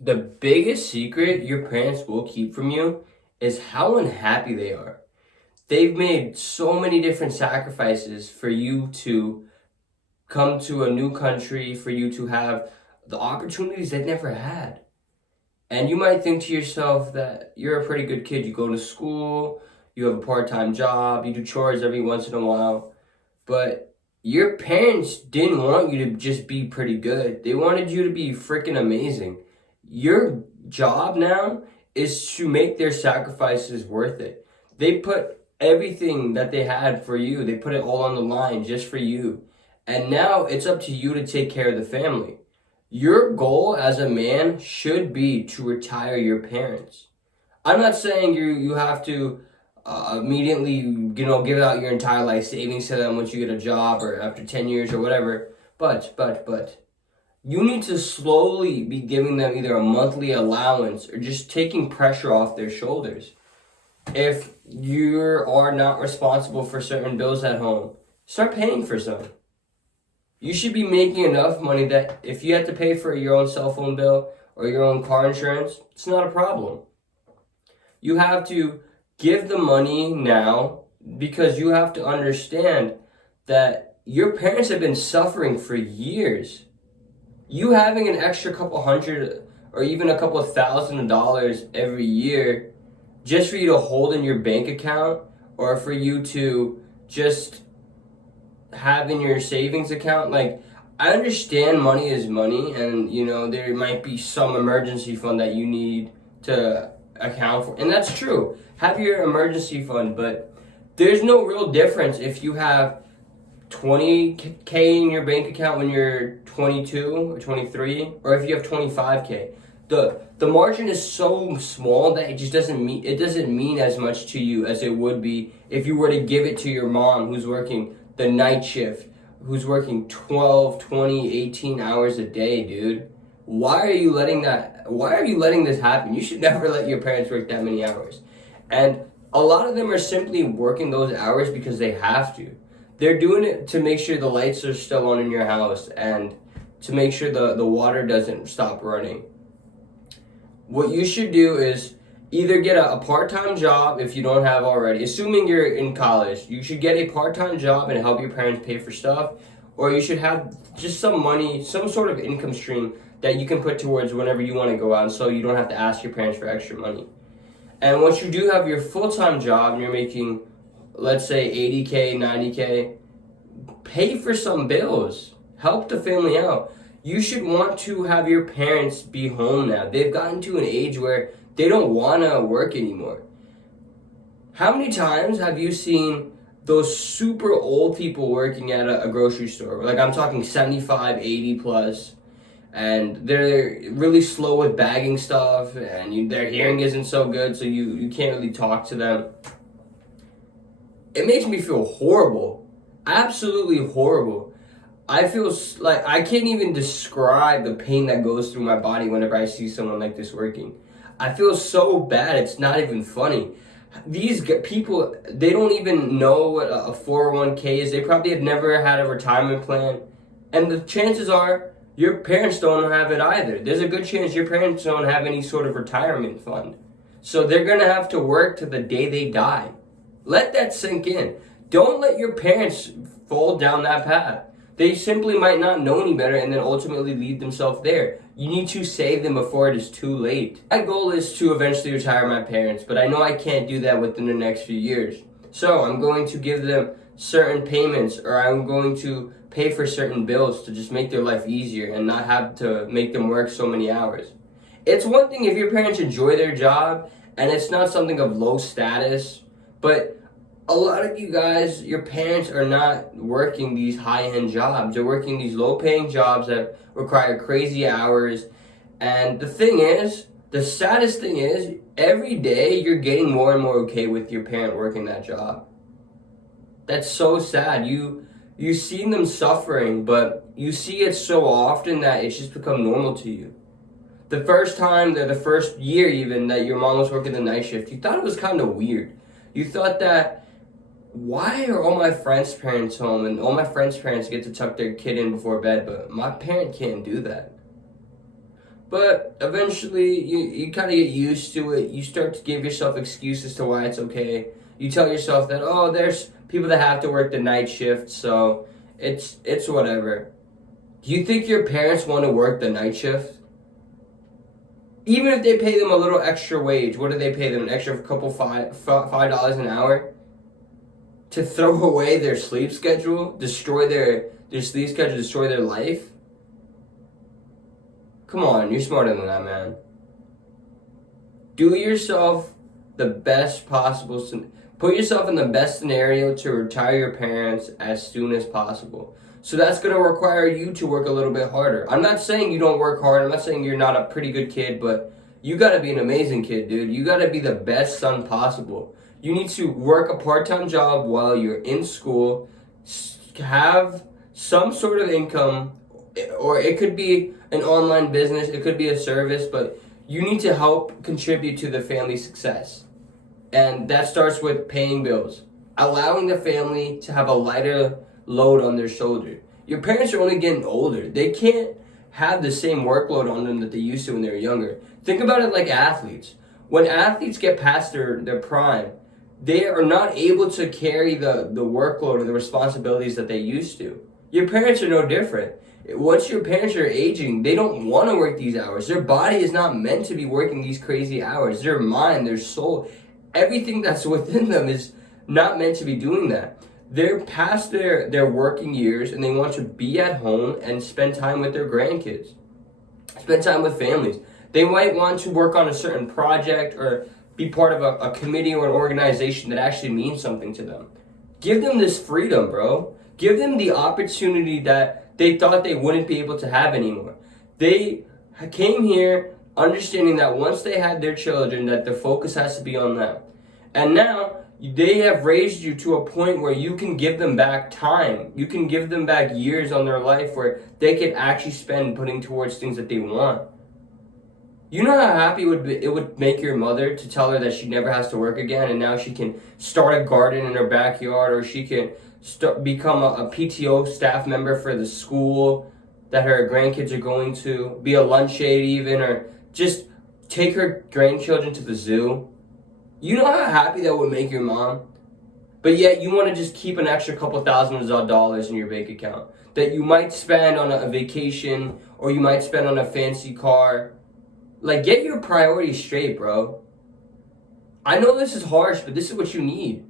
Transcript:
The biggest secret your parents will keep from you is how unhappy they are. They've made so many different sacrifices for you to come to a new country, for you to have the opportunities they've never had. And you might think to yourself that you're a pretty good kid. You go to school, you have a part-time job, you do chores every once in a while, but your parents didn't want you to just be pretty good. They wanted you to be freaking amazing. Your job now is to make their sacrifices worth it. They put everything that they had for you, they put it all on the line just for you. And now it's up to you to take care of the family. Your goal as a man should be to retire your parents. I'm not saying you have to immediately give out your entire life savings to them once you get a job or after 10 years or whatever. But you need to slowly be giving them either a monthly allowance or just taking pressure off their shoulders. If you are not responsible for certain bills at home, start paying for some. You should be making enough money that if you have to pay for your own cell phone bill or your own car insurance, it's not a problem. You have to give the money now because you have to understand that your parents have been suffering for years. You having an extra couple hundred or even a couple $1,000 every year just for you to hold in your bank account or for you to just have in your savings account, like, I understand money is money and there might be some emergency fund that you need to account for, and that's true. Have your emergency fund, but there's no real difference if you have 20K in your bank account when you're 22 or 23 or if you have 25K. The margin is so small that it doesn't mean as much to you as it would be if you were to give it to your mom who's working the night shift, who's working 12, 20, 18 hours a day, dude. Why are you letting this happen? You should never let your parents work that many hours. And a lot of them are simply working those hours because they have to. They're doing it to make sure the lights are still on in your house and to make sure the water doesn't stop running. What you should do is either get a part-time job if you don't have already. Assuming you're in college, you should get a part-time job and help your parents pay for stuff, or you should have just some money, some sort of income stream that you can put towards whenever you want to go out so you don't have to ask your parents for extra money. And once you do have your full-time job and you're making, let's say 80K, 90K, pay for some bills. Help the family out. You should want to have your parents be home now. They've gotten to an age where they don't want to work anymore. How many times have you seen those super old people working at a grocery store? Like, I'm talking 75, 80 plus, and they're really slow with bagging stuff, and their hearing isn't so good, so you can't really talk to them. It makes me feel horrible. Absolutely horrible. I feel like I can't even describe the pain that goes through my body whenever I see someone like this working. I feel so bad, it's not even funny. These people, they don't even know what a 401k is. They probably have never had a retirement plan. And the chances are your parents don't have it either. There's a good chance your parents don't have any sort of retirement fund. So they're going to have to work to the day they die. Let that sink in. Don't let your parents fall down that path. They simply might not know any better and then ultimately lead themselves there. You need to save them before it is too late. My goal is to eventually retire my parents, but I know I can't do that within the next few years. So I'm going to give them certain payments, or I'm going to pay for certain bills to just make their life easier and not have to make them work so many hours. It's one thing if your parents enjoy their job and it's not something of low status, but a lot of you guys, your parents are not working these high-end jobs. They're working these low-paying jobs that require crazy hours. And the saddest thing is, every day you're getting more and more okay with your parent working that job. That's so sad. You see them suffering, but you see it so often that it's just become normal to you. The first year even that your mom was working the night shift, you thought it was kind of weird. You thought that, why are all my friends' parents home and all my friends' parents get to tuck their kid in before bed, but my parent can't do that? But eventually, you kind of get used to it. You start to give yourself excuses to why it's okay. You tell yourself that, oh, there's people that have to work the night shift, so it's whatever. Do you think your parents want to work the night shift? Even if they pay them a little extra wage, what do they pay them? An extra couple $5 an hour? To throw away their sleep schedule? Destroy their sleep schedule, destroy their life? Come on, you're smarter than that, man. Do yourself the best possible, put yourself in the best scenario to retire your parents as soon as possible. So that's going to require you to work a little bit harder. I'm not saying you don't work hard. I'm not saying you're not a pretty good kid, but you got to be an amazing kid, dude. You got to be the best son possible. You need to work a part-time job while you're in school, have some sort of income, or it could be an online business, it could be a service, but you need to help contribute to the family's success. And that starts with paying bills, allowing the family to have a lighter load on their shoulder. Your parents are only getting older. They can't have the same workload on them that they used to when they were younger. Think about it like athletes. When athletes get past their prime, they are not able to carry the workload or the responsibilities that they used to. Your parents are no different. Once your parents are aging, they don't want to work these hours. Their body is not meant to be working these crazy hours. Their mind, their soul, everything that's within them is not meant to be doing that. They're past their working years and they want to be at home and spend time with their grandkids. Spend time with families. They might want to work on a certain project or be part of a committee or an organization that actually means something to them. Give them this freedom, bro. Give them the opportunity that they thought they wouldn't be able to have anymore. They came here understanding that once they had their children, that the focus has to be on them. And now, they have raised you to a point where you can give them back time. You can give them back years on their life where they can actually spend putting towards things that they want. You know how happy it would make your mother to tell her that she never has to work again and now she can start a garden in her backyard, or she can become a PTO staff member for the school that her grandkids are going to, be a lunch aide even, or just take her grandchildren to the zoo. You know how happy that would make your mom? But yet you want to just keep an extra couple $1,000s in your bank account that you might spend on a vacation, or you might spend on a fancy car. Like, get your priorities straight, bro. I know this is harsh, but this is what you need.